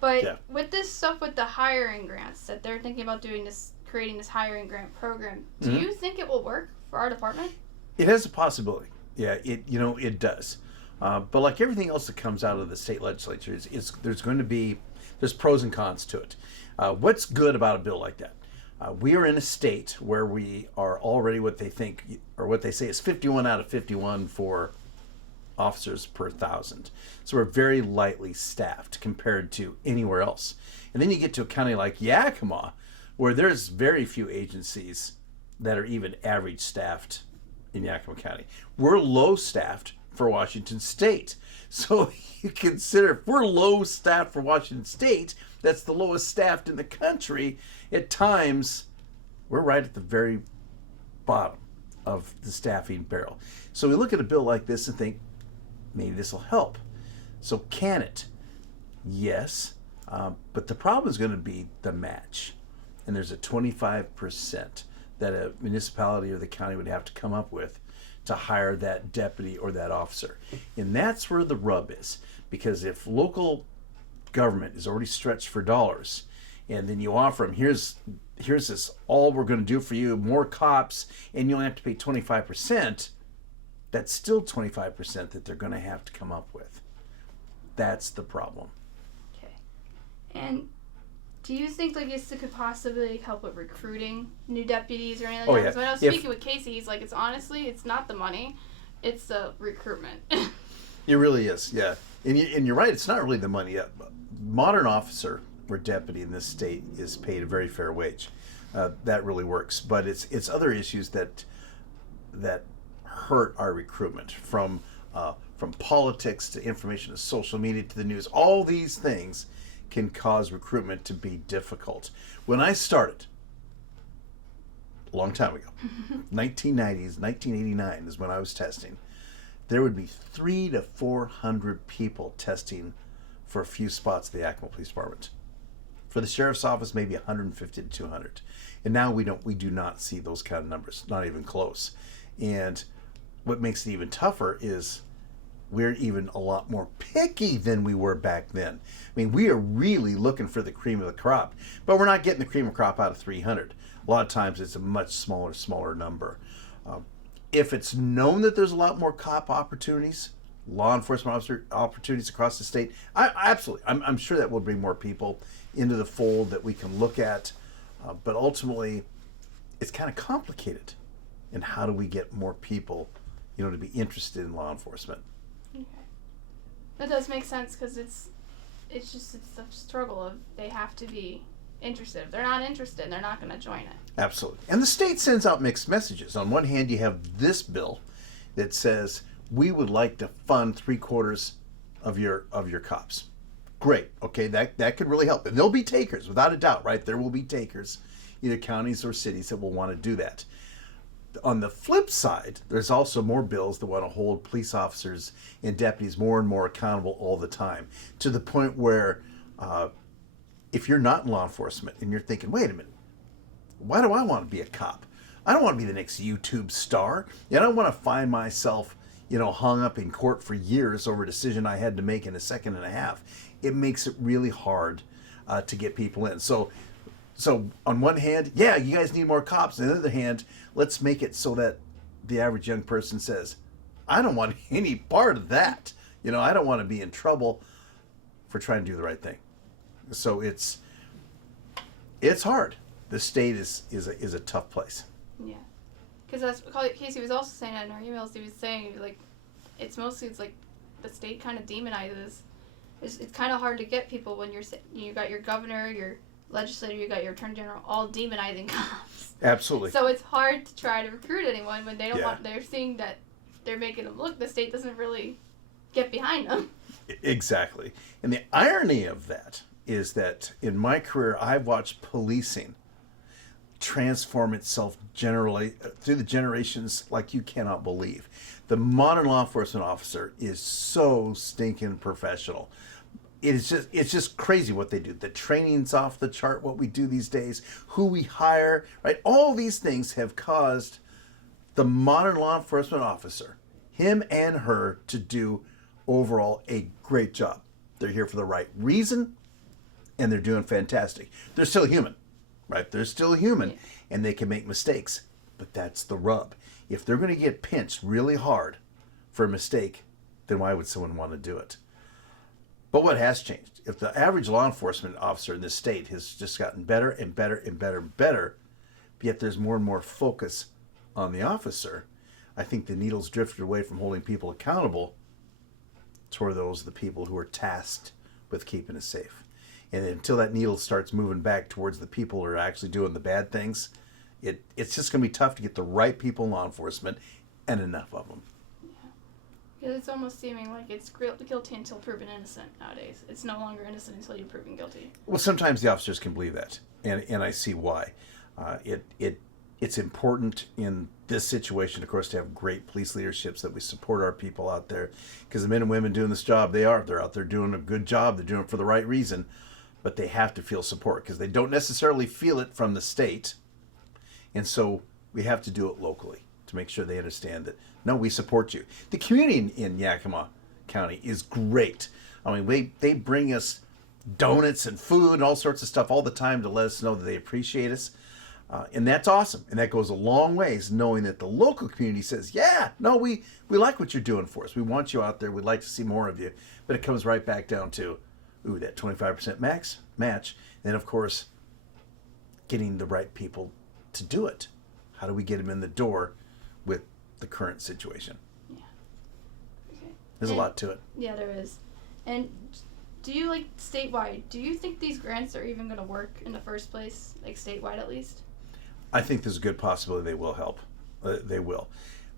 But with this stuff with the hiring grants that they're thinking about doing this, creating this hiring grant program, do you think it will work for our department? It has a possibility. Yeah, it does. But like everything else that comes out of the state legislatures, there's pros and cons to it. What's good about a bill like that? We are in a state where we are already what they think, or what they say is 51 out of 51 for officers per thousand. So we're very lightly staffed compared to anywhere else. And then you get to a county like Yakima, where there's very few agencies that are even average staffed in Yakima County. We're low staffed for Washington State. So you consider if we're low staffed for Washington State, that's the lowest staffed in the country. At times, we're right at the very bottom of the staffing barrel. So we look at a bill like this and think, maybe this will help. So can it? Yes. But the problem is going to be the match. And there's a 25% that a municipality or the county would have to come up with to hire that deputy or that officer. And that's where the rub is. Because if local government is already stretched for dollars, and then you offer them, here's this, all we're going to do for you, more cops, and you only have to pay 25%, that's still 25% that they're going to have to come up with. That's the problem. Okay. And do you think like this could possibly help with recruiting new deputies or anything like that? Because when I was speaking with Casey, he's like, it's not the money, it's the recruitment. It really is, yeah. And you're right, it's not really the money. A modern officer or deputy in this state is paid a very fair wage. That really works. But it's other issues that hurt our recruitment, from politics to information to social media to the news. All these things can cause recruitment to be difficult. When I started, a long time ago, 1990s, 1989 is when I was testing, there would be 300 to 400 people testing for a few spots at the Yakima Police Department. For the sheriff's office, maybe 150 to 200. And now we do not see those kind of numbers, not even close. And what makes it even tougher is we're even a lot more picky than we were back then. I mean, we are really looking for the cream of the crop, but we're not getting the cream of the crop out of 300. A lot of times it's a much smaller number. If it's known that there's a lot more cop opportunities, law enforcement officer opportunities across the state, absolutely. I'm sure that will bring more people into the fold that we can look at. But ultimately, it's kind of complicated. And how do we get more people, to be interested in law enforcement? Okay. That does make sense, because it's the struggle of they have to be interested. If they're not interested, they're not going to join it. Absolutely. And the state sends out mixed messages. On one hand, you have this bill that says, we would like to fund 3/4 of your cops. Great. Okay, that could really help. And there'll be takers, without a doubt, right? There will be takers, either counties or cities, that will want to do that. On the flip side, there's also more bills that want to hold police officers and deputies more and more accountable all the time, to the point where if you're not in law enforcement and you're thinking, wait a minute, why do I want to be a cop? I don't want to be the next YouTube star. I don't want to find myself, hung up in court for years over a decision I had to make in a second and a half. It makes it really hard to get people in. So on one hand, yeah, you guys need more cops. On the other hand, let's make it so that the average young person says, I don't want any part of that. I don't want to be in trouble for trying to do the right thing. So it's hard. The state is a tough place. Yeah, because that's Casey was also saying that in our emails. He was saying like it's like the state kind of demonizes. It's kind of hard to get people when you got your governor, your legislator, you got your attorney general, all demonizing cops. Absolutely. So it's hard to try to recruit anyone when they don't want. They're seeing that they're making them look. The state doesn't really get behind them. Exactly. And the irony of that is that in my career, I've watched policing transform itself generally through the generations like you cannot believe. The modern law enforcement officer is so stinking professional. It's just crazy what they do. The training's off the chart, what we do these days, who we hire, right? All these things have caused the modern law enforcement officer, him and her, to do overall a great job. They're here for the right reason. and they're doing fantastic. They're still human, right? They're still human, Yeah. and they can make mistakes. But that's the rub. If they're going to get pinched really hard for a mistake, then why would someone want to do it? But what has changed? If the average law enforcement officer in this state has just gotten better and better and better and better, yet there's more and more focus on the officer, I think the needle's drifted away from holding people accountable toward those the people who are tasked with keeping us safe. And until that needle starts moving back towards the people who are actually doing the bad things, it's just going to be tough to get the right people in law enforcement and enough of them. Because it's almost seeming like it's guilty until proven innocent nowadays. It's no longer innocent until you're proven guilty. Well, sometimes the officers can believe that, and I see why. It's important in this situation, of course, to have great police leaderships, that we support our people out there, because the men and women doing this job, they're out there doing a good job. They're doing it for the right reason, but they have to feel support because they don't necessarily feel it from the state, and so we have to do it locally to make sure they understand that, no, we support you. The community in Yakima County is great. I mean, they bring us donuts and food and all sorts of stuff all the time to let us know that they appreciate us. And that's awesome. And that goes a long ways, knowing that the local community says, yeah, no, we like what you're doing for us. We want you out there. We'd like to see more of you. But it comes right back down to, that 25% match. And, of course, getting the right people to do it. How do we get them in the door with the current situation? Yeah. Okay. There's a lot to it. Yeah, there is. And do you, like, statewide, do you think these grants are even going to work in the first place, like statewide at least? I think there's a good possibility they will help. They will.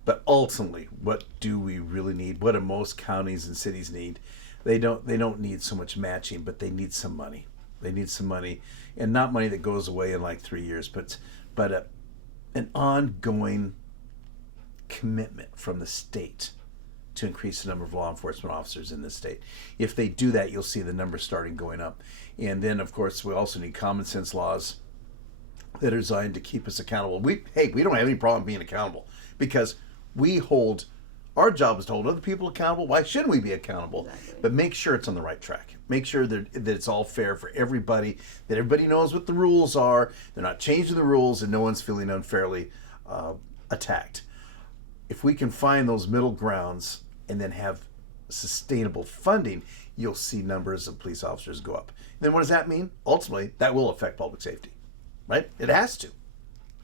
But ultimately, what do we really need? What do most counties and cities need? They don't need so much matching, but they need some money. They need some money, and not money that goes away in like 3 years, but an ongoing commitment from the state to increase the number of law enforcement officers in this state. If they do that, you'll see the numbers starting going up. And then, of course, we also need common sense laws that are designed to keep us accountable. We don't have any problem being accountable, because our job is to hold other people accountable. Why shouldn't we be accountable? Exactly. But make sure it's on the right track. Make sure that it's all fair for everybody, that everybody knows what the rules are, they're not changing the rules, and no one's feeling unfairly attacked. If we can find those middle grounds and then have sustainable funding, you'll see numbers of police officers go up. And then what does that mean? Ultimately, that will affect public safety, right? It has to.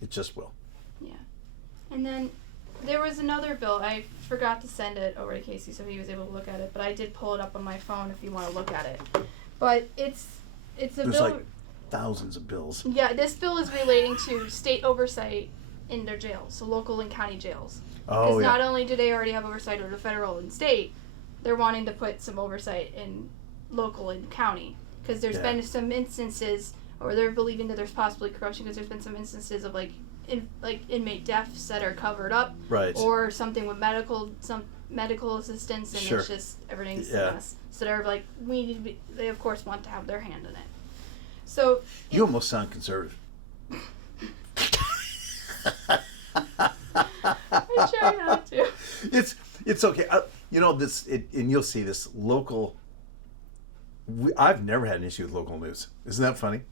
It just will. Yeah. And then there was another bill. I forgot to send it over to Casey so he was able to look at it, but I did pull it up on my phone if you want to look at it. But it's a There's bill. like thousands of bills. Yeah, this bill is relating to state oversight in their jails, so local and county jails. Oh, Because yeah. not only do they already have oversight over the federal and state, they're wanting to put some oversight in local and county. Because there's been some instances, or they're believing that there's possibly corruption, because there's been some instances of inmate deaths that are covered up, Right. or something with some medical assistance, and Sure. it's just everything's Yeah. a mess. So they're like, they of course want to have their hand in it. So You almost sound conservative. I try not to. It's okay. And you'll see this local. I've never had an issue with local news. Isn't that funny?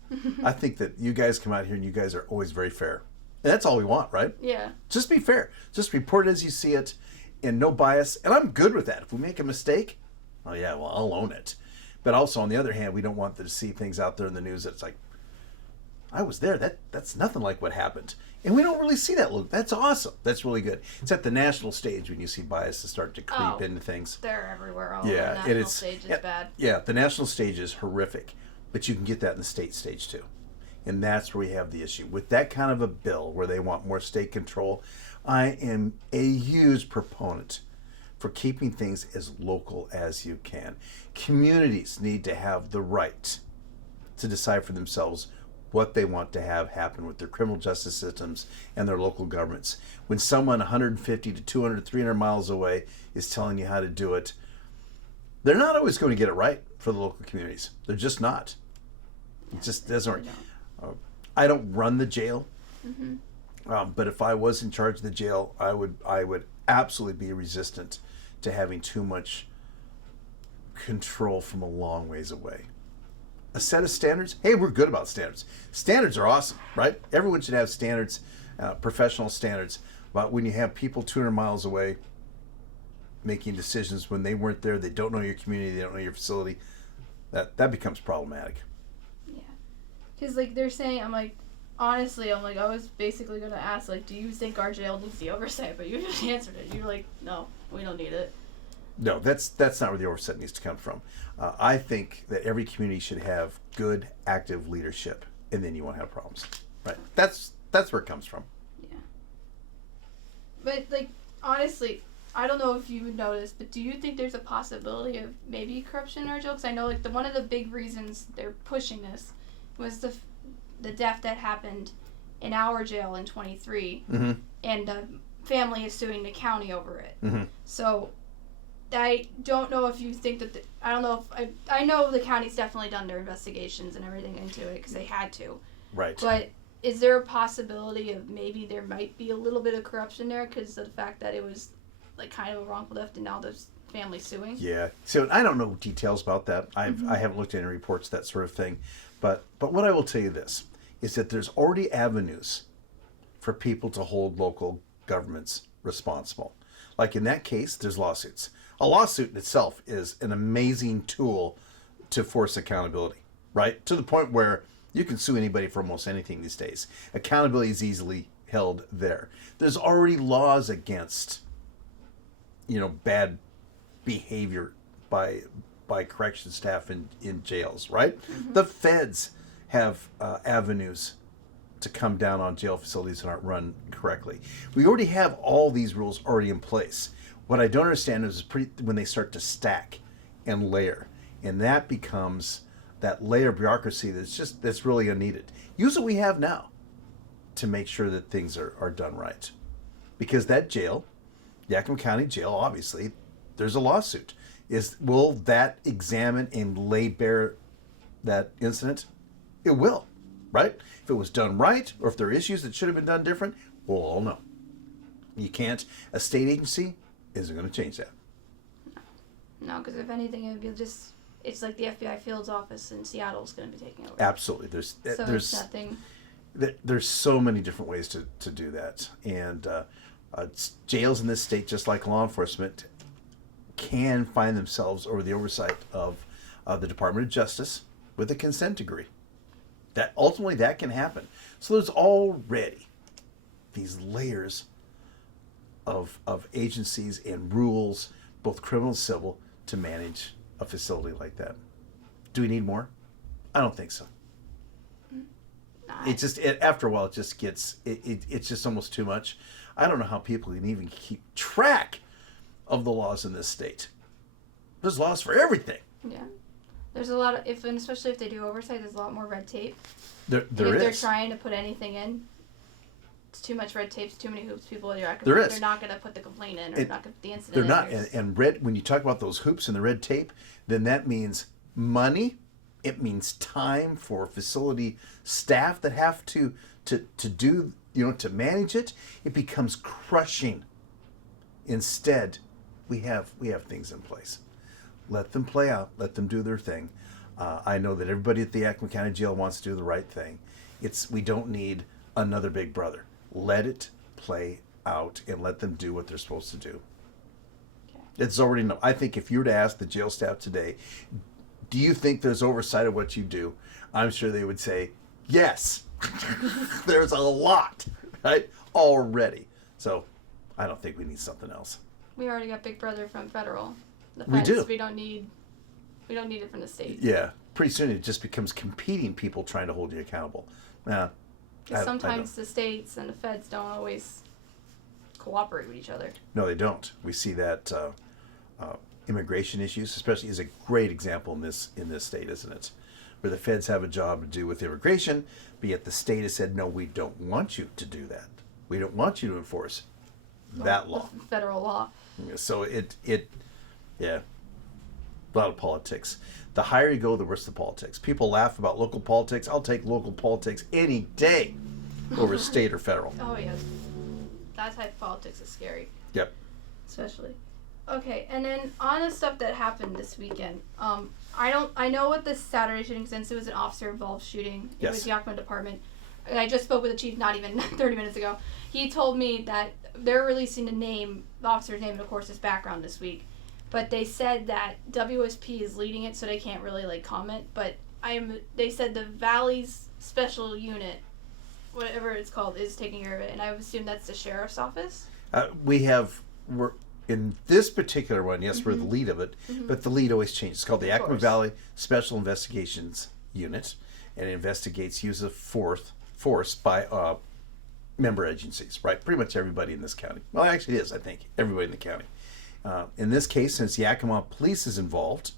I think that you guys come out here and you guys are always very fair. And that's all we want, right? Yeah. Just be fair. Just report it as you see it, and no bias. And I'm good with that. If we make a mistake, oh yeah, well, I'll own it. But also, on the other hand, we don't want to see things out there in the news that's like, I was there. That's nothing like what happened. And we don't really see that, Luke. That's awesome. That's really good. It's at the national stage when you see biases start to creep into things. They're everywhere. All Yeah, the and national it's stage is bad. Yeah, the national stage is horrific, but you can get that in the state stage too. And that's where we have the issue. With that kind of a bill where they want more state control, I am a huge proponent for keeping things as local as you can. Communities need to have the right to decide for themselves what they want to have happen with their criminal justice systems and their local governments. When someone 150 to 200, 300 miles away is telling you how to do it, they're not always going to get it right for the local communities. They're just not. It just doesn't work. I don't run the jail, but if I was in charge of the jail, I would absolutely be resistant to having too much control from a long ways away. a set of standards, hey, we're good about standards. Standards are awesome, right? Everyone should have standards, professional standards. But when you have people 200 miles away making decisions when they weren't there, they don't know your community, they don't know your facility, that becomes problematic. Yeah. Because, like, they're saying, I'm like, honestly, I was basically going to ask, like, do you think our jail needs the oversight? But you just answered it. You're like, no, we don't need it. No, that's not where the oversight needs to come from. I think that every community should have good, active leadership, and then you won't have problems. Right? That's where it comes from. Yeah. But, like, honestly, I don't know if you would notice, but do you think there's a possibility of maybe corruption in our jail? Because I know, like, one of the big reasons they're pushing this was the death that happened in our jail in 23, mm-hmm. and the family is suing the county over it. Mm-hmm. So I don't know if you think that I know the county's definitely done their investigations and everything into it because they had to. Right. But is there a possibility of maybe there might be a little bit of corruption there because of the fact that it was like kind of a wrongful death and now there's family suing? Yeah. So I don't know details about that. I haven't looked at any reports, that sort of thing. But what I will tell you this is that there's already avenues for people to hold local governments responsible. Like in that case, there's lawsuits. A lawsuit in itself is an amazing tool to force accountability, right? To the point where you can sue anybody for almost anything these days. Accountability is easily held there. There's already laws against, bad behavior by correction staff in jails, right? Mm-hmm. The feds have avenues to come down on jail facilities that aren't run correctly. We already have all these rules already in place. What I don't understand is when they start to stack and layer, and that becomes that layer of bureaucracy that's really unneeded. Use what we have now to make sure that things are done right. Because that jail, Yakima County Jail, obviously, there's a lawsuit. Will that examine and lay bare that incident? It will, right? If it was done right, or if there are issues that should have been done different, we'll all know. You can't. A state agency isn't going to change that. No, because if anything, it would be it's like the FBI fields office in Seattle is going to be taking over. Absolutely. There's nothing. There's so many different ways to do that. And jails in this state, just like law enforcement, can find themselves over the oversight of the Department of Justice with a consent decree. That ultimately that can happen. So there's already these layers of agencies and rules, both criminal and civil, to manage a facility like that. Do we need more? I don't think so. After a while, it just gets it's just almost too much. I don't know how people can even keep track of the laws in this state. There's laws for everything. Yeah. There's a lot of, especially if they do oversight, there's a lot more red tape. There if is. They're trying to put anything in, it's too much red tape, it's too many hoops. People they're not going to put the complaint in, or not going to put the incident in. They're not. And when you talk about those hoops and the red tape, then that means money. It means time for facility staff that have to do, to manage it. It becomes crushing. Instead, we have things in place. Let them play out. Let them do their thing. I know that everybody at the Yakima County Jail wants to do the right thing. We don't need another big brother. Let it play out and let them do what they're supposed to do. Okay. It's already known. I think if you were to ask the jail staff today, do you think there's oversight of what you do? I'm sure they would say, yes. There's a lot, right? Already. So I don't think we need something else. We already got Big Brother from federal. The we feds, do. We don't need it from the state. Yeah. Pretty soon it just becomes competing people trying to hold you accountable. Because sometimes the states and the feds don't always cooperate with each other. No, they don't. We see that immigration issues, especially, is a great example in this state, isn't it? Where the feds have a job to do with immigration, but yet the state has said, no, we don't want you to do that. We don't want you to enforce that law. The federal law. So yeah, a lot of politics. The higher you go, the worse the politics. People laugh about local politics. I'll take local politics any day over state or federal. Oh, yeah. That type of politics is scary. Yep. Especially. Okay, and then on the stuff that happened this weekend, I know what this Saturday shooting, since it was an officer-involved shooting. It was Yakima Department. I just spoke with the chief not even 30 minutes ago. He told me that they're releasing the officer's name, and of course his background this week. But they said that WSP is leading it, so they can't really comment. But they said the Valley's special unit, whatever it's called, is taking care of it, and I would assume that's the sheriff's office. We're in this particular one. Yes, we're the lead of it, but the lead always changes. It's called the Yakima Valley Special Investigations Unit, and it investigates use of force by member agencies. Right, pretty much everybody in this county. Well, actually, it is. I think everybody in the county. In this case, since Yakima Police is involved,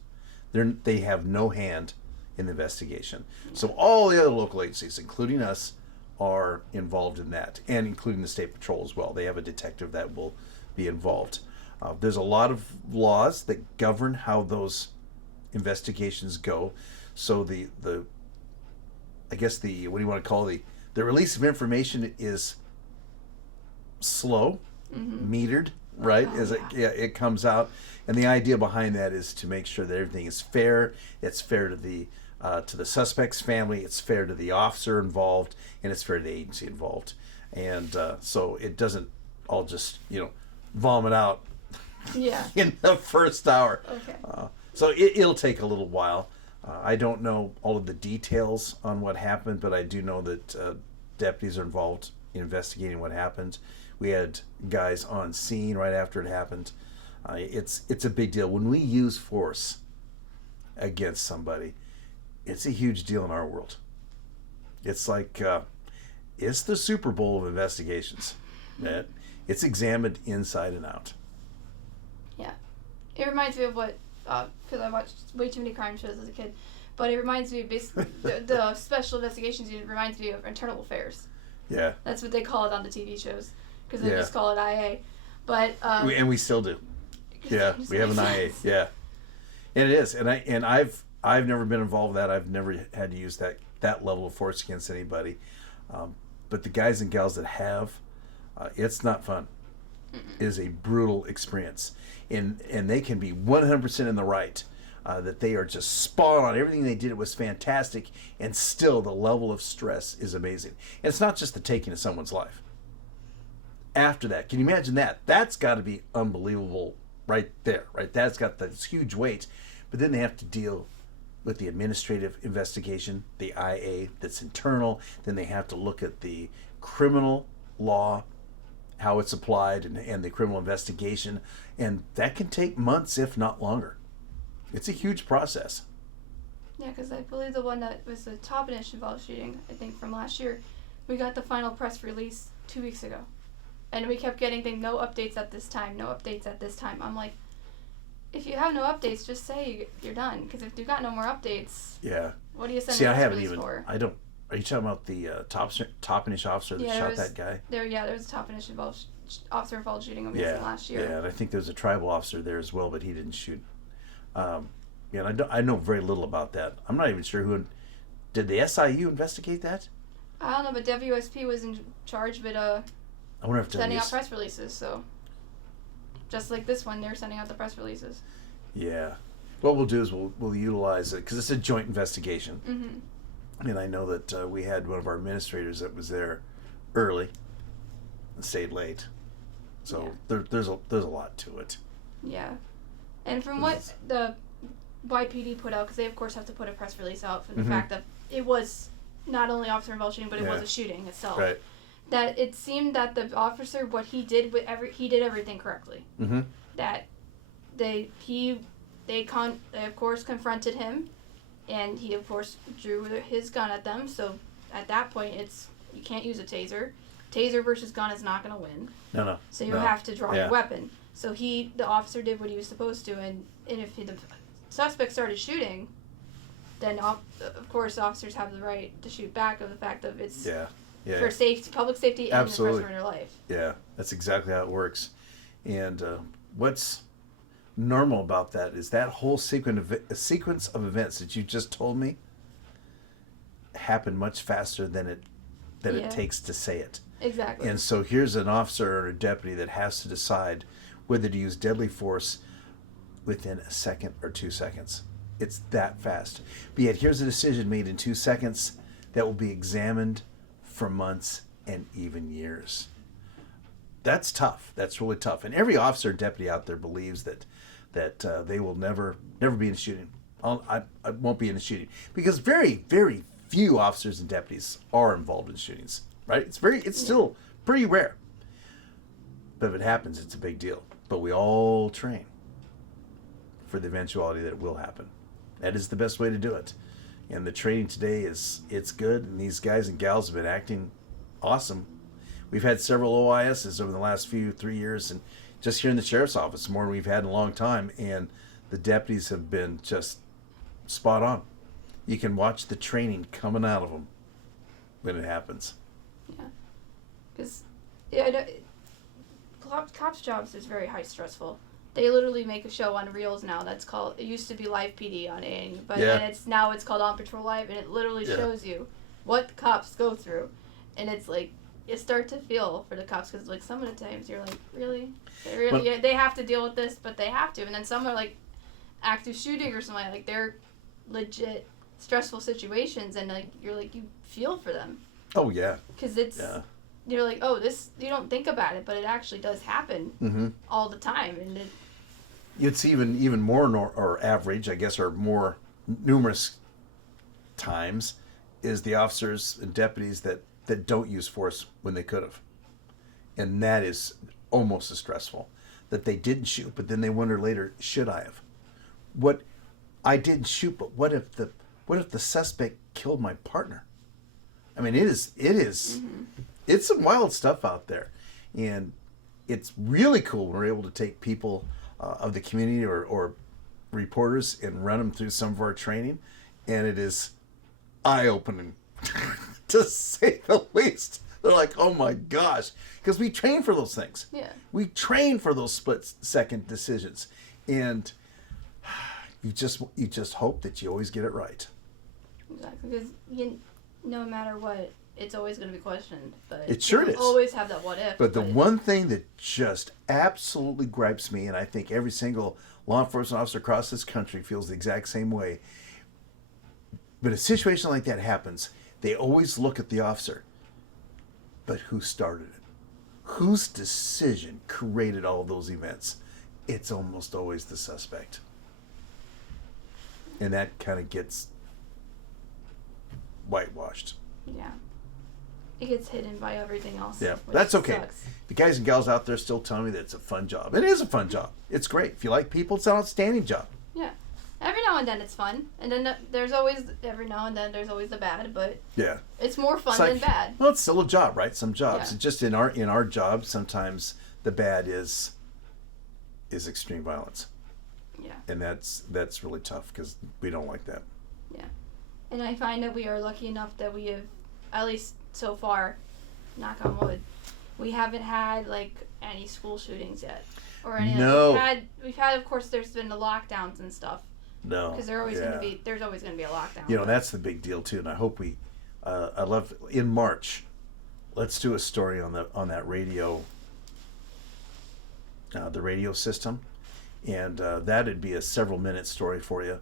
they have no hand in the investigation. So all the other local agencies, including us, are involved in that, and including the State Patrol as well. They have a detective that will be involved. There's a lot of laws that govern how those investigations go. So the what do you want to call the release of information is slow, metered, right? It comes out, and the idea behind that is to make sure that everything is fair. It's fair to the suspect's family. It's fair to the officer involved, and it's fair to the agency involved. And so it doesn't all just vomit out in the first hour. Okay. So it'll take a little while. I don't know all of the details on what happened, but I do know that deputies are involved in investigating what happened. We had guys on scene right after it happened. It's a big deal. When we use force against somebody, it's a huge deal in our world. It's like it's the Super Bowl of investigations. It's examined inside and out. Yeah. It reminds me of what, because I watched way too many crime shows as a kid, but it reminds me of basically, the Special Investigations Unit reminds me of Internal Affairs. Yeah. That's what they call it on the TV shows, because they just call it IA. But and we still do. Yeah, we have an IA. Yeah, and it is. And I've never been involved in that. I've never had to use that level of force against anybody. But the guys and gals that have, it's not fun. It is a brutal experience, and they can be 100% in the right. That they are just spot on. Everything they did, it was fantastic, and still the level of stress is amazing. And it's not just the taking of someone's life. After that, can you imagine that? That's got to be unbelievable right there, right? That's got this huge weight. But then they have to deal with the administrative investigation, the IA that's internal. Then they have to look at the criminal law, how it's applied, and the criminal investigation. And that can take months, if not longer. It's a huge process. Yeah, because I believe the one that was the Toppenish involved shooting, I think from last year, we got the final press release 2 weeks ago. And we kept getting no updates at this time, no updates at this time. I'm like, if you have no updates, just say you're done. Because if you've got no more updates, what do you send a press release for? Are you talking about the Toppenish officer that shot that guy? There was a Toppenish officer involved shooting him last year. Yeah, and I think there was a tribal officer there as well, but he didn't shoot. And I know very little about that. I'm not even sure did the SIU investigate that? I don't know, but WSP was in charge of it. I wonder if sending out press releases. So just like this one, they're sending out the press releases. Yeah. What we'll do is we'll utilize it because it's a joint investigation. Mm-hmm. And I know that we had one of our administrators that was there early and stayed late. So there's a lot to it. Yeah. And from what the YPD put out, because they of course have to put a press release out for the fact that it was not only officer involved shooting, but it was a shooting itself. Right. That it seemed that the officer, what he did he did everything correctly. Mm-hmm. That they of course confronted him, and he of course drew his gun at them. So at that point, you can't use a taser. Taser versus gun is not going to win. No. So you have to draw your weapon. So the officer did what he was supposed to, and if the suspect started shooting, then of course officers have the right to shoot back of the fact that it's for safety, public safety, and the person in their life. Yeah, that's exactly how it works. And what's normal about that is that whole sequence of events that you just told me happen much faster than it takes to say it. Exactly. And so here's an officer or a deputy that has to decide whether to use deadly force within a second or 2 seconds. It's that fast. But yet here's a decision made in 2 seconds that will be examined for months and even years. That's tough. That's really tough. And every officer and deputy out there believes that they will never be in a shooting. I won't be in a shooting because very, very few officers and deputies are involved in shootings. Right? It's still pretty rare. But if it happens, it's a big deal. But we all train for the eventuality that it will happen. That is the best way to do it. And the training today it's good, and these guys and gals have been acting awesome. We've had several OISs over the last 3 years, and just here in the sheriff's office, more than we've had in a long time, and the deputies have been just spot on. You can watch the training coming out of them when it happens. Yeah. Because, cops' jobs is very high stressful. They literally make a show on Reels now that's called, it used to be Live PD on A&E, but then it's called On Patrol Live, and it literally shows you what the cops go through. And it's like, you start to feel for the cops, because like some of the times you're like, really? They have to deal with this, but they have to. And then some are like active shooting or something, like they're legit stressful situations, and like you're like, you feel for them. Oh, yeah. Because it's... Yeah. You're like, oh, this, you don't think about it, but it actually does happen all the time. And it's even more or average, I guess, or more numerous times is the officers and deputies that don't use force when they could have. And that is almost as stressful, that they didn't shoot, but then they wonder later, should I have? I didn't shoot, but what if the suspect killed my partner? I mean, it is it's some wild stuff out there, and it's really cool when we're able to take people of the community or reporters and run them through some of our training, and it is eye-opening to say the least. They're like, oh my gosh, because we train for those things. Yeah, we train for those split-second decisions, and you just hope that you always get it right. Exactly, because no matter what, it's always going to be questioned, but it sure is. Always have that what if. But the one thing that just absolutely gripes me, and I think every single law enforcement officer across this country feels the exact same way, but a situation like that happens, they always look at the officer. But who started it? Whose decision created all of those events? It's almost always the suspect. And that kind of gets whitewashed. Yeah. It gets hidden by everything else. Yeah, that's okay. Sucks. The guys and gals out there still telling me that it's a fun job. It is a fun job. It's great. If you like people, it's an outstanding job. Yeah. Every now and then it's fun. And then there's always the bad, but yeah, it's more fun than bad. Well, it's still a job, right? Some jobs. Yeah. It's just in our job, sometimes the bad is extreme violence. Yeah. And that's really tough because we don't like that. Yeah. And I find that we are lucky enough that we have, at least so far, knock on wood, we haven't had like any school shootings yet, or any. No. We've had, of course, there's been the lockdowns and stuff. No. Because there's always going to be a lockdown. You know, that's the big deal too, and I hope I love in March. Let's do a story on that radio. The radio system, and that'd be a several minute story for you.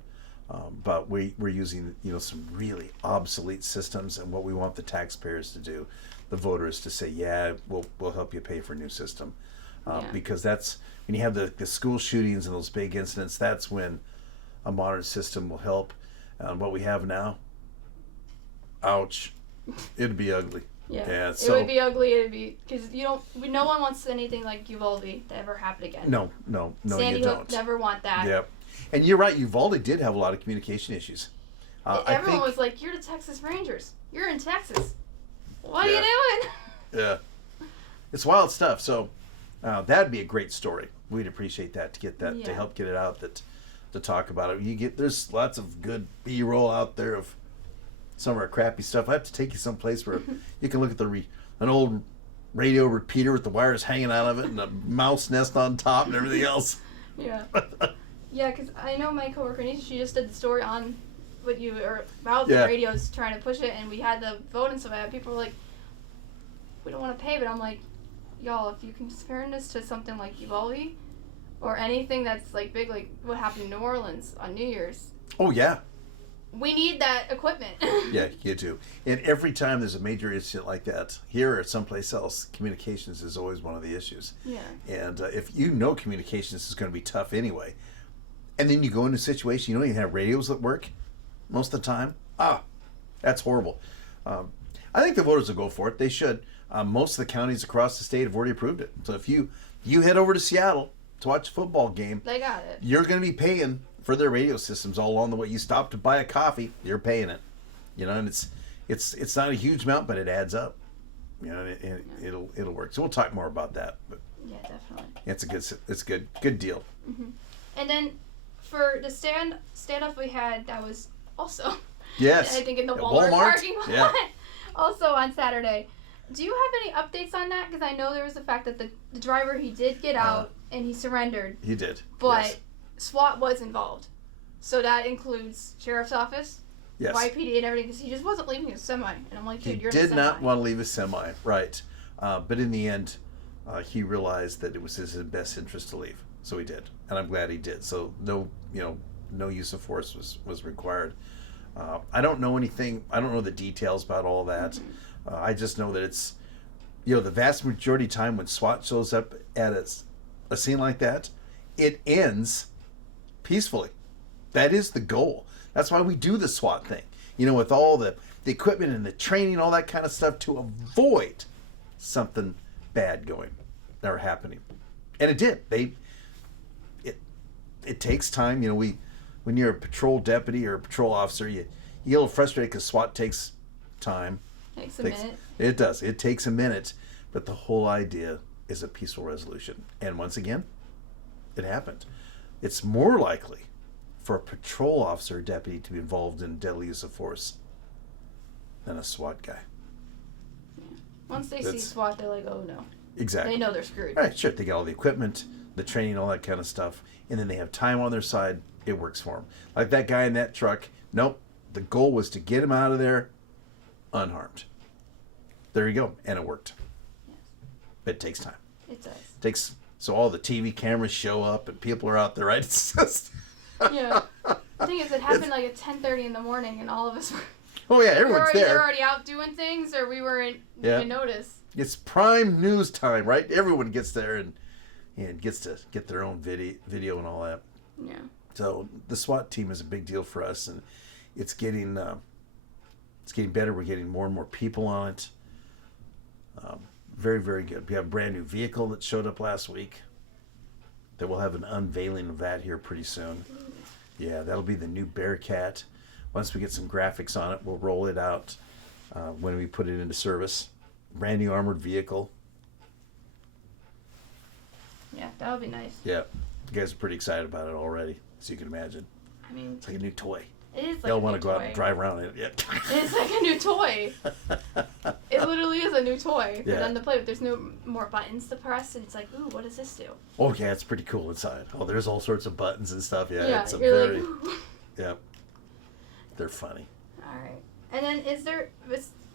But we're using some really obsolete systems, and what we want the taxpayers to do, the voters to say, yeah, we'll help you pay for a new system, because that's when you have the school shootings and those big incidents. That's when a modern system will help. What we have now, ouch, it'd be ugly. Yeah, it would be ugly. It'd be because no one wants anything like Uvalde to ever happen again. No, Sandy you don't. Hook, never want that. Yep. And you're right, Uvalde did have a lot of communication issues. Everyone was like, you're the Texas Rangers. You're in Texas. What are you doing? Yeah. It's wild stuff. So that'd be a great story. We'd appreciate that, to get that, to help get it out, to talk about it. There's lots of good B-roll out there of some of our crappy stuff. I have to take you someplace where you can look at an old radio repeater with the wires hanging out of it and a mouse nest on top and everything else. Yeah. Yeah, because I know my coworker Nisha, she just did the story on about the radios trying to push it, and we had the vote and stuff like that. People were like, we don't want to pay, but I'm like, y'all, if you can compare this to something like Uvalde, or anything that's like big, like what happened in New Orleans on New Year's. Oh yeah. We need that equipment. Yeah, you do. And every time there's a major incident like that, here or someplace else, communications is always one of the issues. Yeah. And if you know communications is going to be tough anyway, and then you go into a situation you don't even have radios that work most of the time, that's horrible. I think the voters will go for it. They should. Most of the counties across the state have already approved it. So if you head over to Seattle to watch a football game, They got it. you're going to be paying for their radio systems all along the way. You stop to buy a coffee, you're paying it. You know, and it's not a huge amount, but it adds up. You know, and it'll work. So we'll talk more about that. But Yeah, definitely. it's a good deal. Mm-hmm. And then for the standoff we had, that was also Yes. I think in the At Walmart Walmart? parking lot. Yeah. Also on Saturday. Do you have any updates on that? Because I know there was the fact that the driver, he did get out and he surrendered. He did. But yes. SWAT was involved. So that includes Sheriff's Office, Yes. YPD, and everything. Because he just wasn't leaving his semi. And I'm like, dude, He you're in a did semi. not want to leave his semi, right? But in the end, he realized that it was his best interest to leave, so he did, and I'm glad he did. So no use of force was required. I don't know anything. I don't know the details about all that. Mm-hmm. I just know that it's, the vast majority of time when SWAT shows up at a scene like that, it ends peacefully. That is the goal. That's why we do the SWAT thing. With all the equipment and the training, all that kind of stuff, to avoid something bad going or happening. And it did. It takes time. When you're a patrol deputy or a patrol officer, you get a little frustrated because SWAT takes time. Takes a minute. It does. It takes a minute. But the whole idea is a peaceful resolution. And once again, it happened. It's more likely for a patrol officer or deputy to be involved in deadly use of force than a SWAT guy. Yeah. Once they see SWAT, they're like, oh no. Exactly. They know they're screwed. Right, sure. They got all the equipment, the training, all that kind of stuff. And then they have time on their side. It works for them. Like that guy in that truck. Nope. The goal was to get him out of there unharmed. There you go. And it worked. Yes. But it takes time. It does. So all the TV cameras show up and people are out there, right? It's just... Yeah. The thing is, it happened like at 10:30 in the morning, and all of us were... Oh, yeah, everyone's there. Either already out doing things, or we weren't even notice. It's prime news time, right? Everyone gets there and gets to get their own video and all that. Yeah. So the SWAT team is a big deal for us, and it's getting better. We're getting more and more people on it. Very, very good. We have a brand new vehicle that showed up last week. That we'll have an unveiling of that here pretty soon. Yeah, that'll be the new Bearcat. Once we get some graphics on it, we'll roll it out when we put it into service. Brand new armored vehicle. Yeah, that'll be nice. Yeah, you guys are pretty excited about it already, as you can imagine. I mean, it's like a new toy. It is like They'll a want new to go toy. out and drive around in it. Yeah. It's like a new toy. It literally is a new toy for Yeah. them to play with. There's no more buttons to press, and it's like, ooh, what does this do? Oh yeah, it's pretty cool inside. Oh, there's all sorts of buttons and stuff. Yeah, it's a you're very. like, ooh. Yeah, they're funny. All right. And then is there,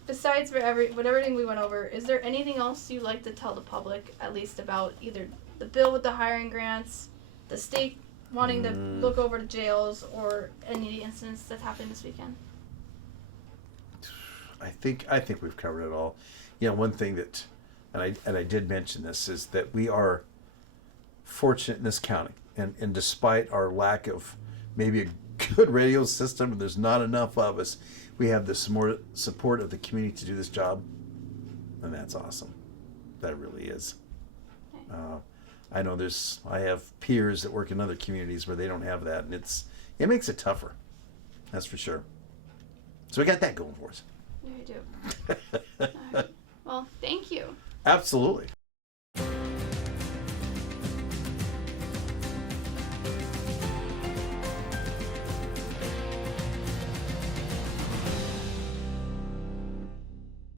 besides everything we went over, is there anything else you'd like to tell the public, at least about either the bill with the hiring grants, the state wanting to look over the jails, or any incidents that happened this weekend? I think we've covered it all. One thing that, and I did mention this, is that we are fortunate in this county, and despite our lack of maybe a good radio system, and there's not enough of us, we have the support of the community to do this job, and that's awesome. That really is. I know I have peers that work in other communities where they don't have that, and it makes it tougher. That's for sure. So we got that going for us. Yeah, you do. All right. Well, thank you. Absolutely.